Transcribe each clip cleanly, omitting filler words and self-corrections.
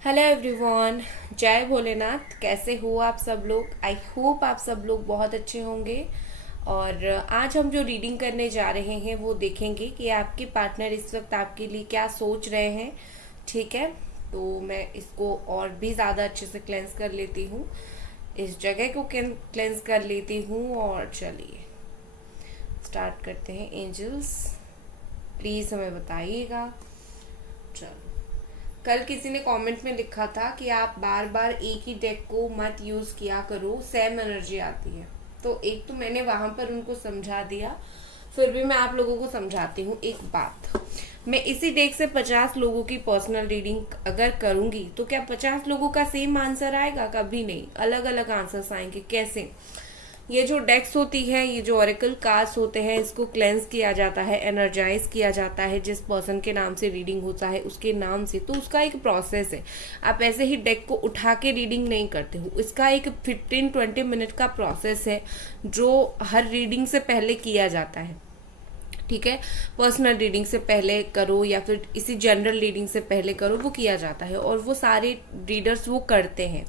Hello everyone, जय भोलेनाथ। कैसे हो आप सब लोग? आई होप आप सब लोग बहुत अच्छे होंगे। और आज हम जो रीडिंग करने जा रहे हैं वो देखेंगे कि आपके पार्टनर इस वक्त आपके लिए क्या सोच रहे हैं। ठीक है, तो मैं इसको और भी ज़्यादा अच्छे से क्लेंस कर लेती हूँ, इस जगह को क्लेंस कर लेती हूँ। और चलिए स्टार्ट करते हैं। एंजल्स प्लीज़ हमें बताइएगा। चलो, कल किसी ने कमेंट में लिखा था कि आप बार बार एक ही डेक को मत यूज किया करो, सेम एनर्जी आती है। तो एक तो मैंने वहां पर उनको समझा दिया, फिर भी मैं आप लोगों को समझाती हूँ एक बात। मैं इसी डेक से 50 लोगों की पर्सनल रीडिंग अगर करूंगी तो क्या 50 लोगों का सेम आंसर आएगा? कभी नहीं, अलग अलग आंसर्स आएंगे। कैसे? ये जो डेक्स होती है, ये जो ऑरेकल कार्ड्स होते हैं, इसको क्लेंस किया जाता है, एनर्जाइज किया जाता है जिस पर्सन के नाम से रीडिंग होता है उसके नाम से। तो उसका एक प्रोसेस है। आप ऐसे ही डेक को उठा के रीडिंग नहीं करते हो, इसका एक 15-20 मिनट का प्रोसेस है जो हर रीडिंग से पहले किया जाता है। ठीक है, पर्सनल रीडिंग से पहले करो या फिर इसी जनरल रीडिंग से पहले करो, वो किया जाता है। और वो सारे रीडर्स वो करते हैं,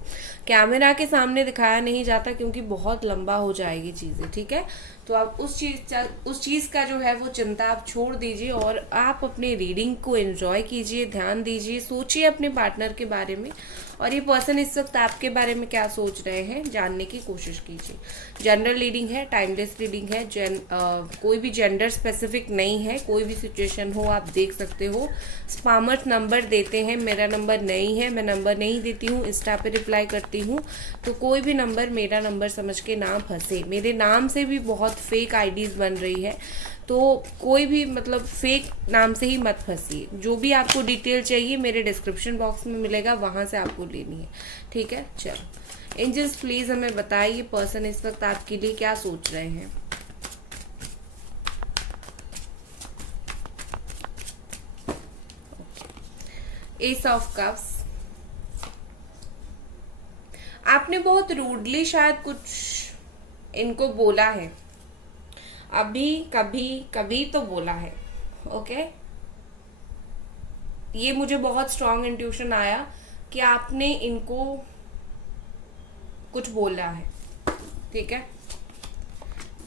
कैमरा के सामने दिखाया नहीं जाता क्योंकि बहुत लंबा हो जाएगी चीज़ें। ठीक है, तो आप उस चीज़ का जो है वो चिंता आप छोड़ दीजिए और आप अपने रीडिंग को एंजॉय कीजिए, ध्यान दीजिए, सोचिए अपने पार्टनर के बारे में और ये पर्सन इस वक्त आपके बारे में क्या सोच रहे हैं जानने की कोशिश कीजिए। जनरल रीडिंग है, टाइमलेस रीडिंग है, कोई भी जेंडर स्पेसिफिक नहीं है। कोई भी सिचुएशन हो आप देख सकते हो। स्पामर्स नंबर देते हैं, मेरा नंबर नहीं है, मैं नंबर नहीं देती हूँ, इंस्टा पे रिप्लाई करती हूँ। तो कोई भी नंबर मेरा नंबर समझ के ना फंसे। मेरे नाम से भी बहुत फेक आईडीज बन रही है, तो कोई भी मतलब फेक नाम से ही मत फंसिए। जो भी आपको डिटेल चाहिए मेरे डिस्क्रिप्शन बॉक्स में मिलेगा, वहां से आपको लेनी है। ठीक है, चलो एंजल्स प्लीज हमें बताइए पर्सन इस वक्त आपके लिए क्या सोच रहे हैं। S of cups. आपने बहुत रूडली शायद कुछ इनको बोला है, अभी कभी कभी तो बोला है। ओके, ये मुझे बहुत स्ट्रांग इंट्यूशन आया कि आपने इनको कुछ बोला है। ठीक है,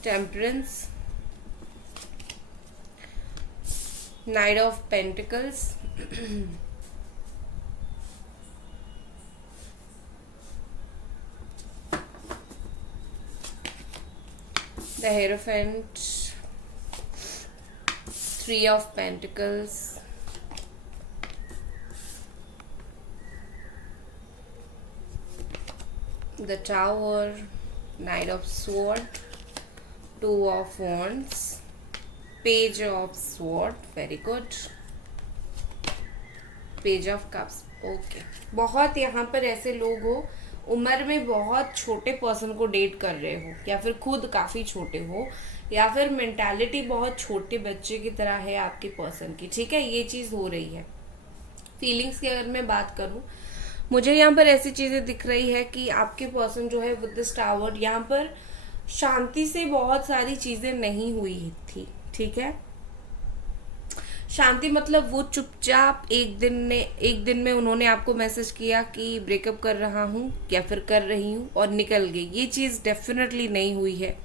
temperance, night of pentacles, the hierophant, three of pentacles, the tower, knight of sword, two of wands, page of sword, very good, page of cups. Okay, बहुत यहाँ पर ऐसे लोग हो उम्र में बहुत छोटे पर्सन को डेट कर रहे हो, या फिर खुद काफी छोटे हो, या फिर मेंटालिटी बहुत छोटे बच्चे की तरह है आपके पर्सन की। ठीक है, ये चीज हो रही है। फीलिंग्स की अगर मैं बात करूं, मुझे यहाँ पर ऐसी चीजें दिख रही है कि आपके पर्सन जो है विद दिस टावर, यहाँ पर शांति से बहुत सारी चीजें नहीं हुई थी। ठीक है, शांति मतलब वो चुपचाप एक दिन में उन्होंने आपको मैसेज किया कि ब्रेकअप कर रहा हूँ या फिर कर रही हूँ और निकल गई। ये चीज डेफिनेटली नहीं हुई है।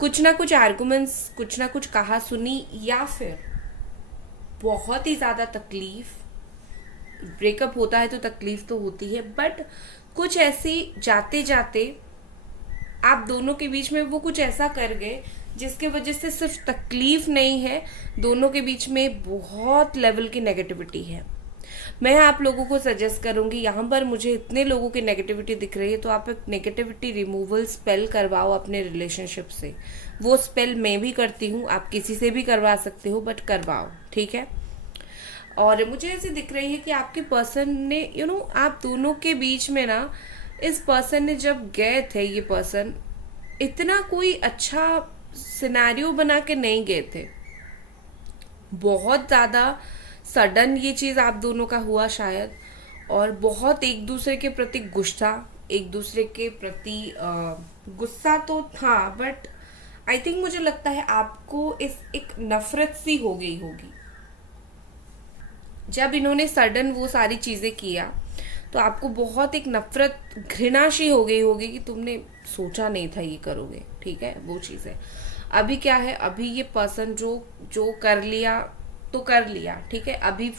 कुछ ना कुछ आर्गुमेंट्स, कुछ ना कुछ कहा सुनी, या फिर बहुत ही ज्यादा तकलीफ। ब्रेकअप होता है तो तकलीफ तो होती है, बट कुछ ऐसी जाते जाते आप दोनों के बीच में वो कुछ ऐसा कर गए जिसके वजह से सिर्फ तकलीफ नहीं है, दोनों के बीच में बहुत लेवल की नेगेटिविटी है। मैं आप लोगों को सजेस्ट करूंगी, यहाँ पर मुझे इतने लोगों की नेगेटिविटी दिख रही है, तो आप एक नेगेटिविटी रिमूवल स्पेल करवाओ अपने रिलेशनशिप से। वो स्पेल मैं भी करती हूँ, आप किसी से भी करवा सकते हो, बट करवाओ। ठीक है, और मुझे ऐसे दिख रही है कि आपके पर्सन ने आप दोनों के बीच में ना, इस पर्सन ने जब गए थे, ये पर्सन इतना कोई अच्छा सिनेरियो बना के नहीं गए थे। बहुत ज़्यादा सडन ये चीज़ आप दोनों का हुआ शायद, और बहुत एक दूसरे के प्रति गुस्सा, एक दूसरे के प्रति गुस्सा तो था, बट आई थिंक मुझे लगता है आपको इस एक नफरत सी हो गई होगी जब इन्होंने सडन वो सारी चीज़ें किया तो आपको बहुत एक नफरत घृणा सी हो गई होगी कि तुमने सोचा नहीं था ये करोगे, ठीक है, वो चीज़ है। अभी क्या है, अभी ये पर्सन जो जो कर लिया तो कर लिया, ठीक है, अभी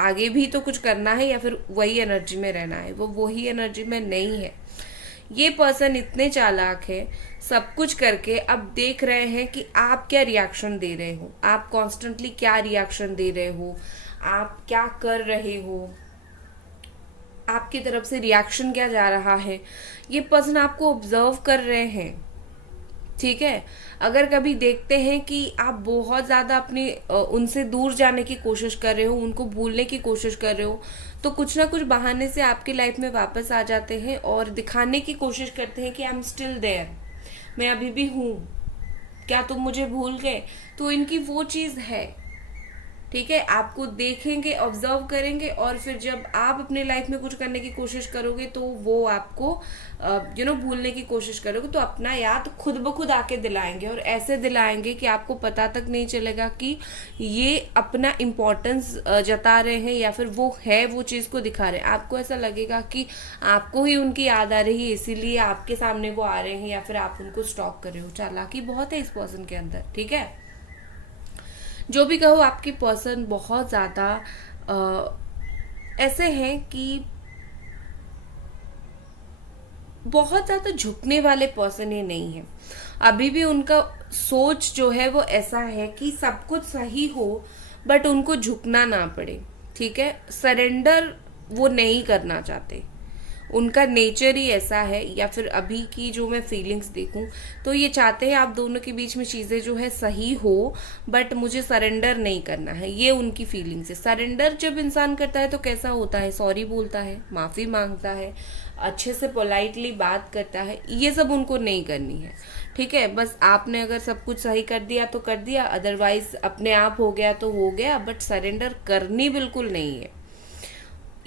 आगे भी तो कुछ करना है या फिर वही एनर्जी में रहना है, वो वही एनर्जी में नहीं है। ये पर्सन इतने चालाक है, सब कुछ करके अब देख रहे हैं कि आप क्या रिएक्शन दे रहे हो, आप कॉन्स्टेंटली क्या रिएक्शन दे रहे हो, आप क्या कर रहे हो, आपकी तरफ से रिएक्शन क्या जा रहा है। ये पर्सन आपको ऑब्जर्व कर रहे हैं, ठीक है। अगर कभी देखते हैं कि आप बहुत ज़्यादा अपनी उनसे दूर जाने की कोशिश कर रहे हो, उनको भूलने की कोशिश कर रहे हो, तो कुछ ना कुछ बहाने से आपकी लाइफ में वापस आ जाते हैं और दिखाने की कोशिश करते हैं कि आई एम स्टिल देयर, मैं अभी भी हूँ, क्या तुम मुझे भूल गए। तो इनकी वो चीज़ है, ठीक है। आपको देखेंगे, ऑब्जर्व करेंगे और फिर जब आप अपने लाइफ में कुछ करने की कोशिश करोगे तो वो आपको भूलने की कोशिश करोगे, तो अपना याद खुद ब खुद आके दिलाएंगे और ऐसे दिलाएंगे कि आपको पता तक नहीं चलेगा कि ये अपना इम्पोर्टेंस जता रहे हैं या फिर वो है वो चीज़ को दिखा रहे हैं। आपको ऐसा लगेगा कि आपको ही उनकी याद आ रही है, इसीलिए आपके सामने वो आ रहे हैं या फिर आप उनको स्टॉक कर रहे हो। चालाकी बहुत है इस पर्सन के अंदर, ठीक है। जो भी कहो, आपकी पर्सन बहुत ज़्यादा ऐसे हैं कि बहुत ज़्यादा झुकने वाले पर्सन ये नहीं है। अभी भी उनका सोच जो है वो ऐसा है कि सब कुछ सही हो बट उनको झुकना ना पड़े, ठीक है। सरेंडर वो नहीं करना चाहते, उनका नेचर ही ऐसा है। या फिर अभी की जो मैं फीलिंग्स देखूं तो ये चाहते हैं आप दोनों के बीच में चीज़ें जो है सही हो बट मुझे सरेंडर नहीं करना है, ये उनकी फीलिंग्स है। सरेंडर जब इंसान करता है तो कैसा होता है, सॉरी बोलता है, माफ़ी मांगता है, अच्छे से पोलाइटली बात करता है, ये सब उनको नहीं करनी है, ठीक है। बस आपने अगर सब कुछ सही कर दिया तो कर दिया, अदरवाइज अपने आप हो गया तो हो गया, बट सरेंडर करनी बिल्कुल नहीं है।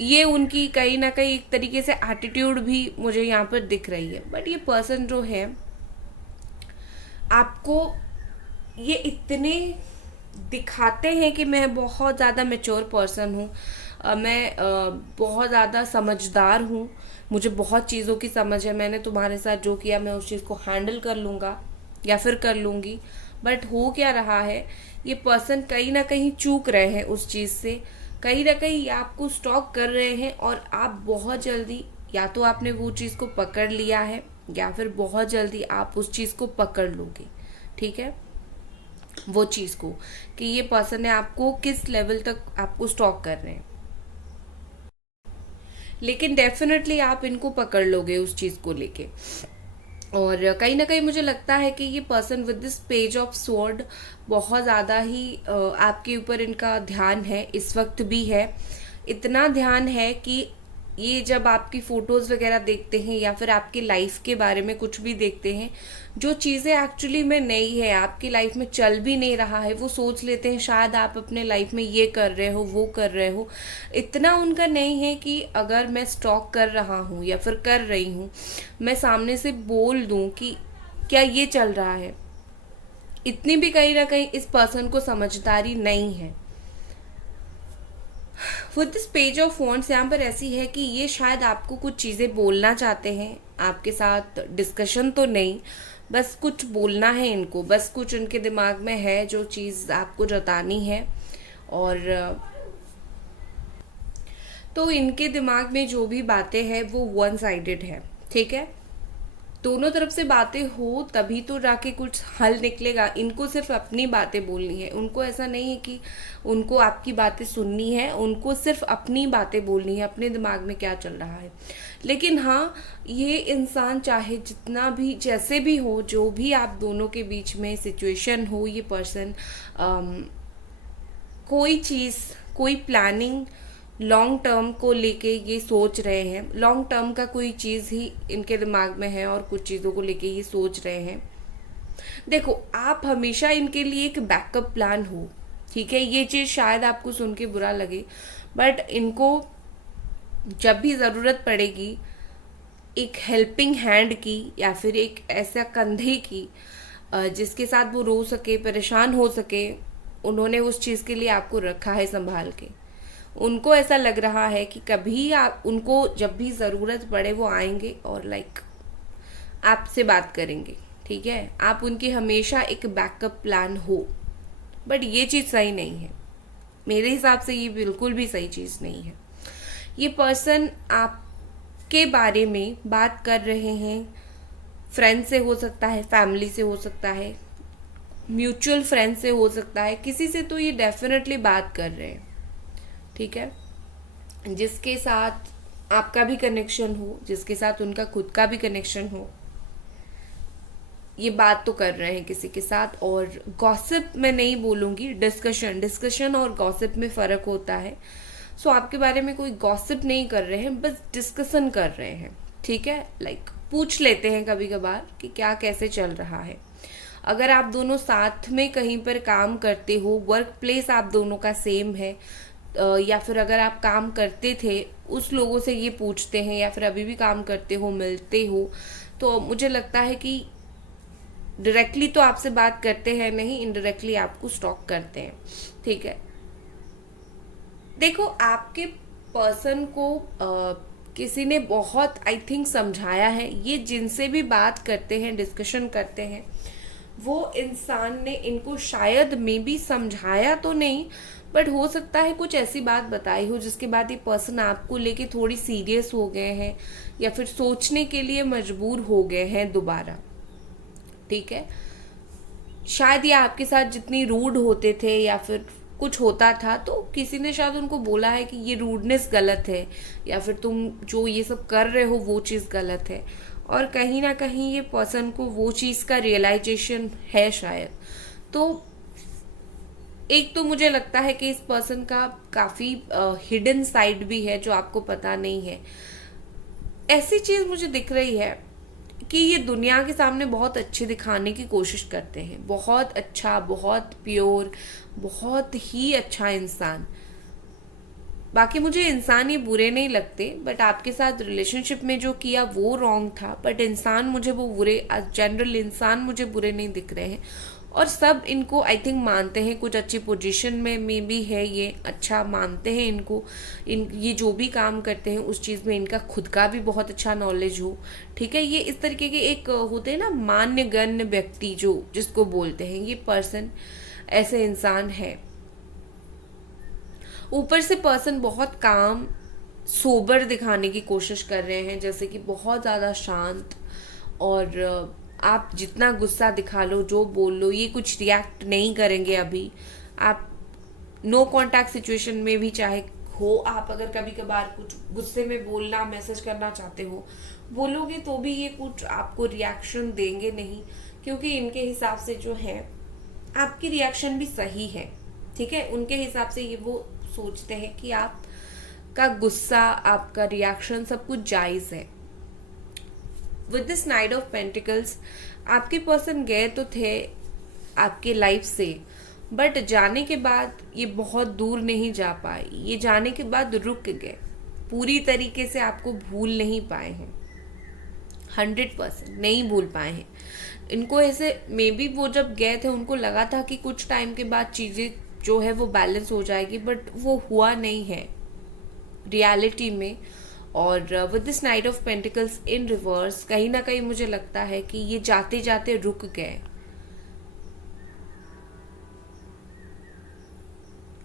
ये उनकी कहीं ना कहीं एक तरीके से एटीट्यूड भी मुझे यहाँ पर दिख रही है। बट ये पर्सन जो है आपको ये इतने दिखाते हैं कि मैं बहुत ज़्यादा मैच्योर पर्सन हूँ, मैं बहुत ज़्यादा समझदार हूँ, मुझे बहुत चीज़ों की समझ है, मैंने तुम्हारे साथ जो किया मैं उस चीज़ को हैंडल कर लूँगा या फिर कर लूँगी। बट हो क्या रहा है, ये पर्सन कहीं ना कहीं चूक रहे हैं उस चीज़ से, कहीं ना कहीं आपको स्टॉक कर रहे हैं और आप बहुत जल्दी या तो आपने वो चीज़ को पकड़ लिया है या फिर बहुत जल्दी आप उस चीज़ को पकड़ लोगे, ठीक है। वो चीज़ को कि ये पर्सन है आपको किस लेवल तक आपको स्टॉक कर रहे हैं, लेकिन डेफिनेटली आप इनको पकड़ लोगे उस चीज़ को लेके। और कहीं ना कहीं मुझे लगता है कि ये person with this page of sword बहुत ज़्यादा ही आपके ऊपर इनका ध्यान है, इस वक्त भी है। इतना ध्यान है कि ये जब आपकी फ़ोटोज़ वगैरह देखते हैं या फिर आपकी लाइफ के बारे में कुछ भी देखते हैं, जो चीज़ें एक्चुअली में नई है, आपकी लाइफ में चल भी नहीं रहा है, वो सोच लेते हैं शायद आप अपने लाइफ में ये कर रहे हो, वो कर रहे हो। इतना उनका नहीं है कि अगर मैं स्टॉक कर रहा हूँ या फिर कर रही हूँ, मैं सामने से बोल दूँ कि क्या ये चल रहा है। इतनी भी कहीं ना कहीं इस पर्सन को समझदारी नहीं है। With this page of wands यहाँ पर ऐसी है कि ये शायद आपको कुछ चीज़ें बोलना चाहते हैं, आपके साथ डिस्कशन तो नहीं, बस कुछ बोलना है इनको, बस कुछ उनके दिमाग में है जो चीज़ आपको जतानी है। और तो इनके दिमाग में जो भी बातें हैं वो वन साइडेड है, ठीक है। दोनों तरफ से बातें हो तभी तो जाके कुछ हल निकलेगा। इनको सिर्फ अपनी बातें बोलनी है, उनको ऐसा नहीं है कि उनको आपकी बातें सुननी है, उनको सिर्फ अपनी बातें बोलनी है, अपने दिमाग में क्या चल रहा है। लेकिन हाँ, ये इंसान चाहे जितना भी जैसे भी हो, जो भी आप दोनों के बीच में सिचुएशन हो, ये पर्सन कोई चीज़, कोई प्लानिंग लॉन्ग टर्म को लेके ये सोच रहे हैं। लॉन्ग टर्म का कोई चीज़ ही इनके दिमाग में है और कुछ चीज़ों को लेके ये सोच रहे हैं। देखो, आप हमेशा इनके लिए एक बैकअप प्लान हो, ठीक है। ये चीज़ शायद आपको सुन के बुरा लगे, बट इनको जब भी ज़रूरत पड़ेगी एक हेल्पिंग हैंड की या फिर एक ऐसा कंधे की जिसके साथ वो रो सके, परेशान हो सके, उन्होंने उस चीज़ के लिए आपको रखा है संभाल के। उनको ऐसा लग रहा है कि कभी आप उनको जब भी ज़रूरत पड़े वो आएंगे और लाइक आपसे बात करेंगे, ठीक है, आप उनकी हमेशा एक बैकअप प्लान हो। बट ये चीज़ सही नहीं है, मेरे हिसाब से ये बिल्कुल भी सही चीज़ नहीं है। ये पर्सन आपके बारे में बात कर रहे हैं, फ्रेंड से हो सकता है, फैमिली से हो सकता है, म्यूचुअल फ्रेंड से हो सकता है, किसी से तो ये डेफिनेटली बात कर रहे हैं, ठीक है, जिसके साथ आपका भी कनेक्शन हो, जिसके साथ उनका खुद का भी कनेक्शन हो, ये बात तो कर रहे हैं किसी के साथ। और गॉसिप मैं नहीं बोलूँगी, डिस्कशन और गॉसिप में फ़र्क होता है। सो आपके बारे में कोई गॉसिप नहीं कर रहे हैं, बस डिस्कशन कर रहे हैं, ठीक है, लाइक पूछ लेते हैं कभी कभार कि क्या कैसे चल रहा है। अगर आप दोनों साथ में कहीं पर काम करते हो, वर्क प्लेस आप दोनों का सेम है, या फिर अगर आप काम करते थे उस लोगों से ये पूछते हैं, या फिर अभी भी काम करते हो, मिलते हो, तो मुझे लगता है कि डायरेक्टली तो आपसे बात करते हैं नहीं, इनडायरेक्टली आपको स्टॉक करते हैं, ठीक है। देखो, आपके पर्सन को किसी ने बहुत आई थिंक समझाया है। ये जिनसे भी बात करते हैं, डिस्कशन करते हैं, वो इंसान ने इनको शायद मे बी समझाया तो नहीं, बट हो सकता है कुछ ऐसी बात बताई हो जिसके बाद ये पर्सन आपको लेके थोड़ी सीरियस हो गए हैं, या फिर सोचने के लिए मजबूर हो गए हैं दोबारा, ठीक है। शायद ये आपके साथ जितनी रूड होते थे या फिर कुछ होता था, तो किसी ने शायद उनको बोला है कि ये रूडनेस गलत है, या फिर तुम जो ये सब कर रहे हो वो चीज़ गलत है, और कहीं ना कहीं ये पर्सन को वो चीज़ का रियलाइजेशन है शायद। तो एक तो मुझे लगता है कि इस पर्सन का काफ़ी हिडन साइड भी है जो आपको पता नहीं है। ऐसी चीज़ मुझे दिख रही है कि ये दुनिया के सामने बहुत अच्छे दिखाने की कोशिश करते हैं, बहुत अच्छा, बहुत प्योर, बहुत ही अच्छा इंसान। बाकी मुझे इंसान ये बुरे नहीं लगते, बट आपके साथ रिलेशनशिप में जो किया वो रॉन्ग था, बट इंसान मुझे वो बुरे, जनरल इंसान मुझे बुरे नहीं दिख रहे हैं। और सब इनको आई थिंक मानते हैं, कुछ अच्छी पोजीशन में भी है, ये अच्छा मानते हैं इनको, ये जो भी काम करते हैं उस चीज़ में इनका खुद का भी बहुत अच्छा नॉलेज हो, ठीक है। ये इस तरीके के एक होते हैं ना मान्य गण्य व्यक्ति, जो जिसको बोलते हैं, ये पर्सन ऐसे इंसान है। ऊपर से पर्सन बहुत काम सोबर दिखाने की कोशिश कर रहे हैं, जैसे कि बहुत ज़्यादा शांत, और आप जितना गुस्सा दिखा लो, जो बोल लो, ये कुछ रिएक्ट नहीं करेंगे अभी। आप नो कांटेक्ट सिचुएशन में भी चाहे हो, आप अगर कभी कभार कुछ गुस्से में बोलना, मैसेज करना चाहते हो, बोलोगे तो भी ये कुछ आपको रिएक्शन देंगे नहीं, क्योंकि इनके हिसाब से जो है आपकी रिएक्शन भी सही है, ठीक है। उनके हिसाब से ये वो सोचते हैं कि आपका गुस्सा, आपका रिएक्शन सब कुछ जायज़ है। With this night of pentacles, आपके पर्सन गए तो थे आपके लाइफ से, बट जाने के बाद ये बहुत दूर नहीं जा पाए। ये जाने के बाद रुक गए, पूरी तरीके से आपको भूल नहीं पाए हैं, 100% नहीं भूल पाए हैं। इनको ऐसे मे बी वो जब गए थे उनको लगा था कि कुछ टाइम के बाद चीज़ें जो है वो बैलेंस हो जाएगी, बट वो हुआ नहीं है रियलिटी में। और with this night of pentacles in reverse, कहीं ना कहीं मुझे लगता है कि ये जाते जाते रुक गए,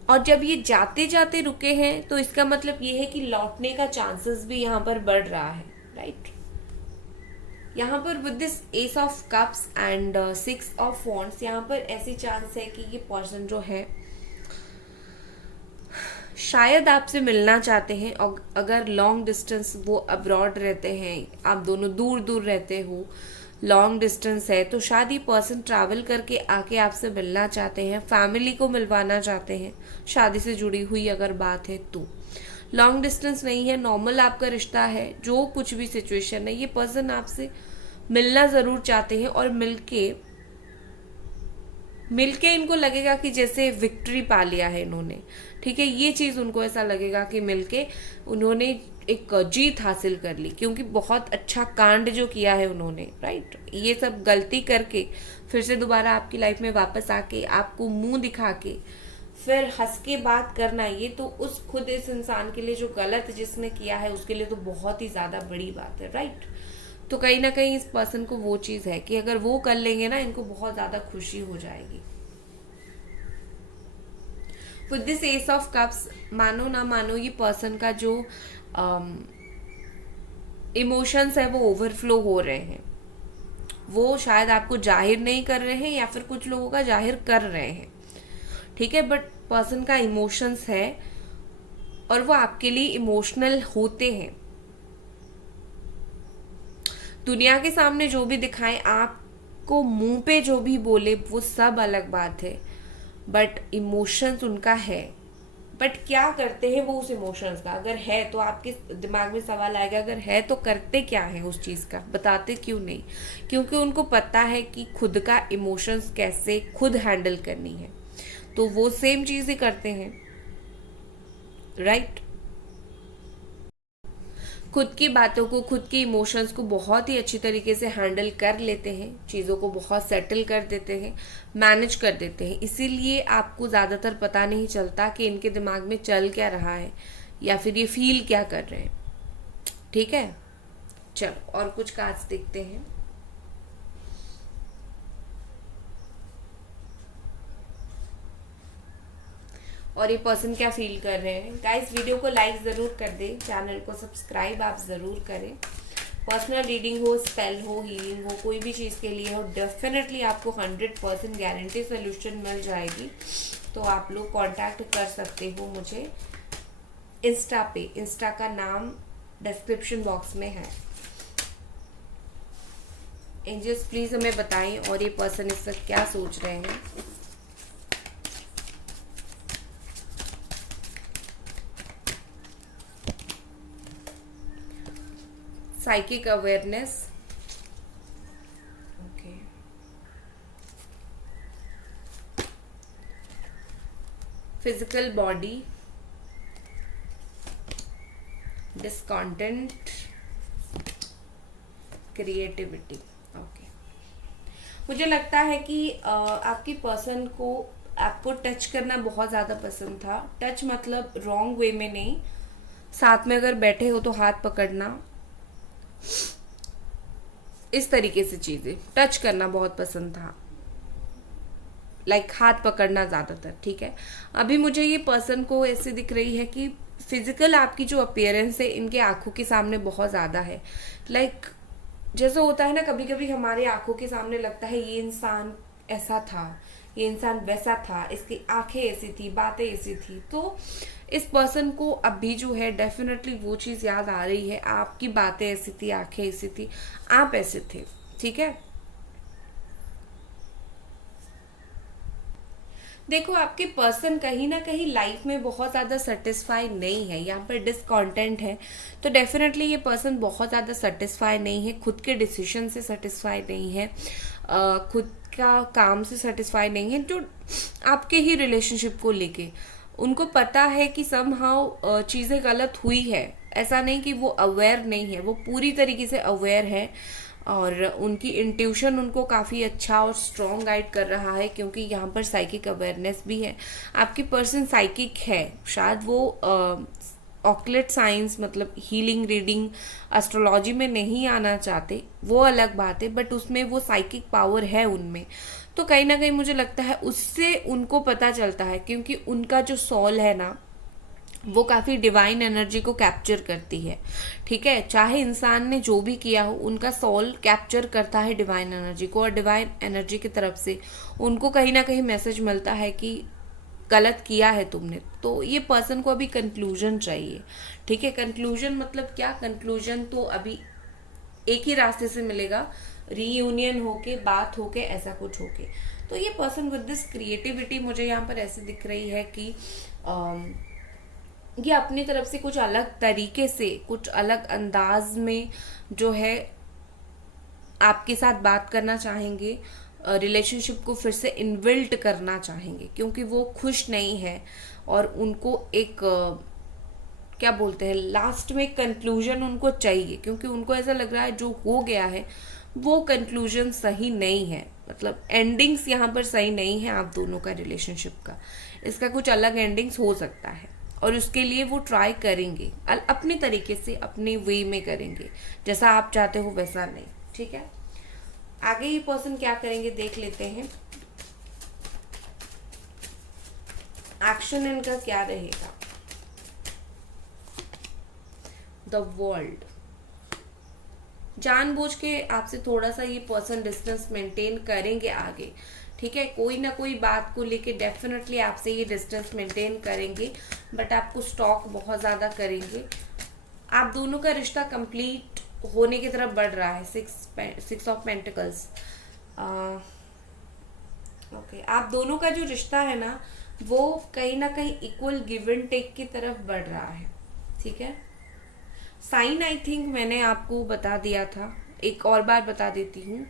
और जब ये जाते जाते रुके हैं तो इसका मतलब ये है कि लौटने का चांसेस भी यहाँ पर बढ़ रहा है, राइट। यहाँ पर with this S of cups and 6 of wands, यहाँ पर ऐसी चांस है कि ये पर्सन जो है शायद आपसे मिलना चाहते हैं। और अगर लॉन्ग डिस्टेंस, वो अब्रॉड रहते हैं, आप दोनों दूर दूर रहते हो, लॉन्ग डिस्टेंस है, तो शायद ये पर्सन ट्रैवल करके आके आपसे मिलना चाहते हैं, फैमिली को मिलवाना चाहते हैं, शादी से जुड़ी हुई अगर बात है तो। लॉन्ग डिस्टेंस नहीं है, नॉर्मल आपका रिश्ता है, जो कुछ भी सिचुएशन है, ये पर्सन आपसे मिलना ज़रूर चाहते हैं, और मिलके इनको लगेगा कि जैसे विक्ट्री पा लिया है इन्होंने, ठीक है। ये चीज़ उनको ऐसा लगेगा कि मिलके उन्होंने एक जीत हासिल कर ली, क्योंकि बहुत अच्छा कांड जो किया है उन्होंने, राइट। ये सब गलती करके फिर से दोबारा आपकी लाइफ में वापस आके आपको मुंह दिखा के फिर हंस के बात करना, ये तो उस खुद इस इंसान के लिए जो गलत जिसने किया है उसके लिए तो बहुत ही ज्यादा बड़ी बात है, राइट। तो कहीं ना कहीं इस पर्सन को वो चीज है कि अगर वो कर लेंगे ना, इनको बहुत ज्यादा खुशी हो जाएगी। With this S of cups, मानो ना मानो ये पर्सन का जो इमोशंस है वो ओवरफ्लो हो रहे हैं। वो शायद आपको जाहिर नहीं कर रहे हैं या फिर कुछ लोगों का जाहिर कर रहे हैं, ठीक है, बट पर्सन का इमोशंस है और वो आपके लिए इमोशनल होते हैं। दुनिया के सामने जो भी दिखाएं, आपको मुंह पे जो भी बोले, वो सब अलग बात है, बट इमोशंस उनका है। बट क्या करते हैं वो उस इमोशंस का, अगर है तो आपके दिमाग में सवाल आएगा, अगर है तो करते क्या है उस चीज का, बताते क्यों नहीं? क्योंकि उनको पता है कि खुद का इमोशंस कैसे खुद हैंडल करनी है, तो वो सेम चीज ही करते हैं, राइट। खुद की बातों को, खुद के इमोशंस को बहुत ही अच्छी तरीके से हैंडल कर लेते हैं, चीज़ों को बहुत सेटल कर देते हैं, मैनेज कर देते हैं। इसीलिए आपको ज़्यादातर पता नहीं चलता कि इनके दिमाग में चल क्या रहा है या फिर ये फील क्या कर रहे हैं, ठीक है। चलो और कुछ कार्ड्स देखते हैं। और ये पर्सन क्या फील कर रहे हैं। गाइस वीडियो को लाइक ज़रूर कर दें, चैनल को सब्सक्राइब आप ज़रूर करें। पर्सनल रीडिंग हो, स्पेल हो, हीलिंग हो, कोई भी चीज़ के लिए हो, डेफिनेटली आपको 100% गारंटी सोल्यूशन मिल जाएगी। तो आप लोग कांटेक्ट कर सकते हो मुझे इंस्टा पे, इंस्टा का नाम डिस्क्रिप्शन बॉक्स में है। एंजल्स प्लीज़ हमें बताएं और ये पर्सन इस वक्त क्या सोच रहे हैं। psychic awareness, okay, physical body, discontent, creativity, okay। मुझे लगता है कि आपकी पर्सन को आपको टच करना बहुत ज़्यादा पसंद था। टच मतलब रॉन्ग वे में नहीं, साथ में अगर बैठे हो तो हाथ पकड़ना, इस तरीके से चीजें टच करना बहुत पसंद था, लाइक हाथ पकड़ना ज्यादातर, ठीक है। अभी मुझे ये पर्सन को ऐसे दिख रही है कि फिजिकल आपकी जो अपीयरेंस है इनके आंखों के सामने बहुत ज्यादा है। लाइक जैसे होता है ना, कभी कभी हमारे आंखों के सामने लगता है ये इंसान ऐसा था, ये इंसान वैसा था, इसकी आंखें ऐसी थी, बातें ऐसी थी। तो इस पर्सन को अभी जो है डेफिनेटली वो चीज याद आ रही है, आपकी बातें ऐसी थी, आंखें ऐसी थी, आप ऐसे थे, ठीक है। देखो आपके पर्सन कहीं ना कहीं लाइफ में बहुत ज़्यादा सेटिस्फाई नहीं है, यहाँ पर डिसकॉन्टेंट है। तो डेफिनेटली ये पर्सन बहुत ज़्यादा सेटिस्फाई नहीं है, खुद के डिसीजन से सेटिस्फाई नहीं है, खुद का काम से सेटिस्फाई नहीं है, जो आपके ही रिलेशनशिप को लेके उनको पता है कि समहाउ चीज़ें गलत हुई है। ऐसा नहीं कि वो अवेयर नहीं है, वो पूरी तरीके से अवेयर है और उनकी इंट्यूशन उनको काफ़ी अच्छा और स्ट्रॉन्ग गाइड कर रहा है, क्योंकि यहाँ पर साइकिक अवेयरनेस भी है। आपकी पर्सन साइकिक है, शायद वो ऑक्लेट साइंस मतलब हीलिंग, रीडिंग, एस्ट्रोलॉजी में नहीं आना चाहते, वो अलग बात है, बट उसमें वो साइकिक पावर है उनमें। तो कहीं ना कहीं मुझे लगता है उससे उनको पता चलता है, क्योंकि उनका जो सोल है ना, वो काफ़ी डिवाइन एनर्जी को कैप्चर करती है, ठीक है। चाहे इंसान ने जो भी किया हो, उनका सोल कैप्चर करता है डिवाइन एनर्जी को, और डिवाइन एनर्जी की तरफ से उनको कहीं ना कहीं मैसेज मिलता है कि गलत किया है तुमने। तो ये पर्सन को अभी कंक्लूजन चाहिए, ठीक है। कंक्लूजन मतलब क्या? कंक्लूजन तो अभी एक ही रास्ते से मिलेगा, रीयूनियन होके, बात होके, ऐसा कुछ होके। तो ये पर्सन विद दिस क्रिएटिविटी मुझे यहाँ पर ऐसे दिख रही है कि ये अपनी तरफ से कुछ अलग तरीके से, कुछ अलग अंदाज में जो है आपके साथ बात करना चाहेंगे, रिलेशनशिप को फिर से इनबिल्ट करना चाहेंगे, क्योंकि वो खुश नहीं है और उनको एक क्या बोलते हैं, लास्ट में कंक्लूजन उनको चाहिए, क्योंकि उनको ऐसा लग रहा है जो हो गया है वो कंक्लूजन सही नहीं है, मतलब एंडिंग्स यहाँ पर सही नहीं है आप दोनों का रिलेशनशिप का। इसका कुछ अलग एंडिंग्स हो सकता है, और उसके लिए वो ट्राई करेंगे, अपने तरीके से, अपने वे में करेंगे, जैसा आप चाहते हो वैसा नहीं। ठीक है, आगे ये पर्सन क्या करेंगे देख लेते हैं। एक्शन इनका क्या रहेगा। द वर्ल्ड, जानबूझ के आपसे थोड़ा सा ये पर्सन डिस्टेंस मेंटेन करेंगे आगे। ठीक है, कोई ना कोई बात को लेके डेफिनेटली आपसे ये डिस्टेंस मेंटेन करेंगे, बट आपको स्टॉक बहुत ज़्यादा करेंगे। आप दोनों का रिश्ता कंप्लीट होने की तरफ बढ़ रहा है। Six of pentacles. ओके, आप दोनों का जो रिश्ता है ना, वो कहीं ना कहीं इक्वल गिव एंड टेक की तरफ बढ़ रहा है। ठीक है, साइन आई थिंक मैंने आपको बता दिया था, एक और बार बता देती हूँ।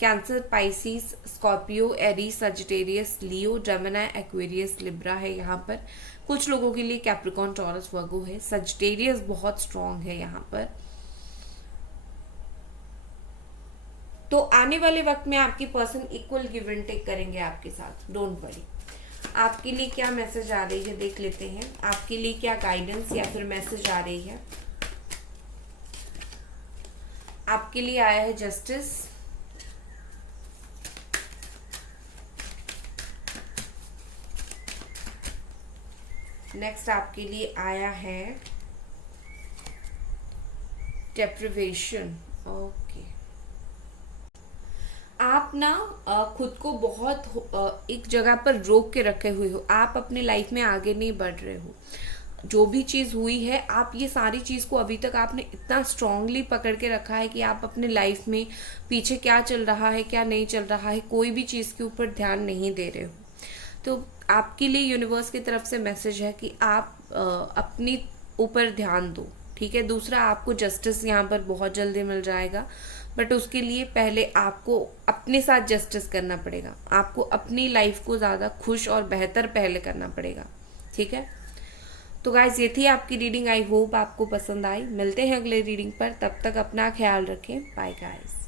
Cancer, Pisces, Scorpio, Aries, Sagittarius, Leo, Gemini, Aquarius, Libra है यहाँ पर। कुछ लोगों के लिए कैप्रिकॉर्न, टॉरस, वर्गो है। सजिटेरियस बहुत स्ट्रांग है यहाँ पर। तो आने वाले वक्त में आपकी person equal give and take करेंगे आपके साथ, डोंट वरी। आपके लिए क्या मैसेज आ रही है देख लेते हैं। आपके लिए क्या गाइडेंस या फिर मैसेज आ रही है। आपके लिए आया है जस्टिस, नेक्स्ट आपके लिए आया है डेप्रिवेशन। ओके, आप ना खुद को बहुत एक जगह पर रोक के रखे हुए हो। आप अपने लाइफ में आगे नहीं बढ़ रहे हो। जो भी चीज़ हुई है, आप ये सारी चीज़ को अभी तक आपने इतना स्ट्रांगली पकड़ के रखा है कि आप अपने लाइफ में पीछे क्या चल रहा है क्या नहीं चल रहा है, कोई भी चीज़ के ऊपर ध्यान नहीं दे रहे हो। तो आपके लिए यूनिवर्स की तरफ से मैसेज है कि आप अपनी ऊपर ध्यान दो। ठीक है, दूसरा, आपको जस्टिस यहाँ पर बहुत जल्दी मिल जाएगा, बट उसके लिए पहले आपको अपने साथ जस्टिस करना पड़ेगा। आपको अपनी लाइफ को ज़्यादा खुश और बेहतर पहले करना पड़ेगा। ठीक है, तो गाइस ये थी आपकी रीडिंग। आई होप आपको पसंद आई। मिलते हैं अगले रीडिंग पर, तब तक अपना ख्याल रखें। Bye guys.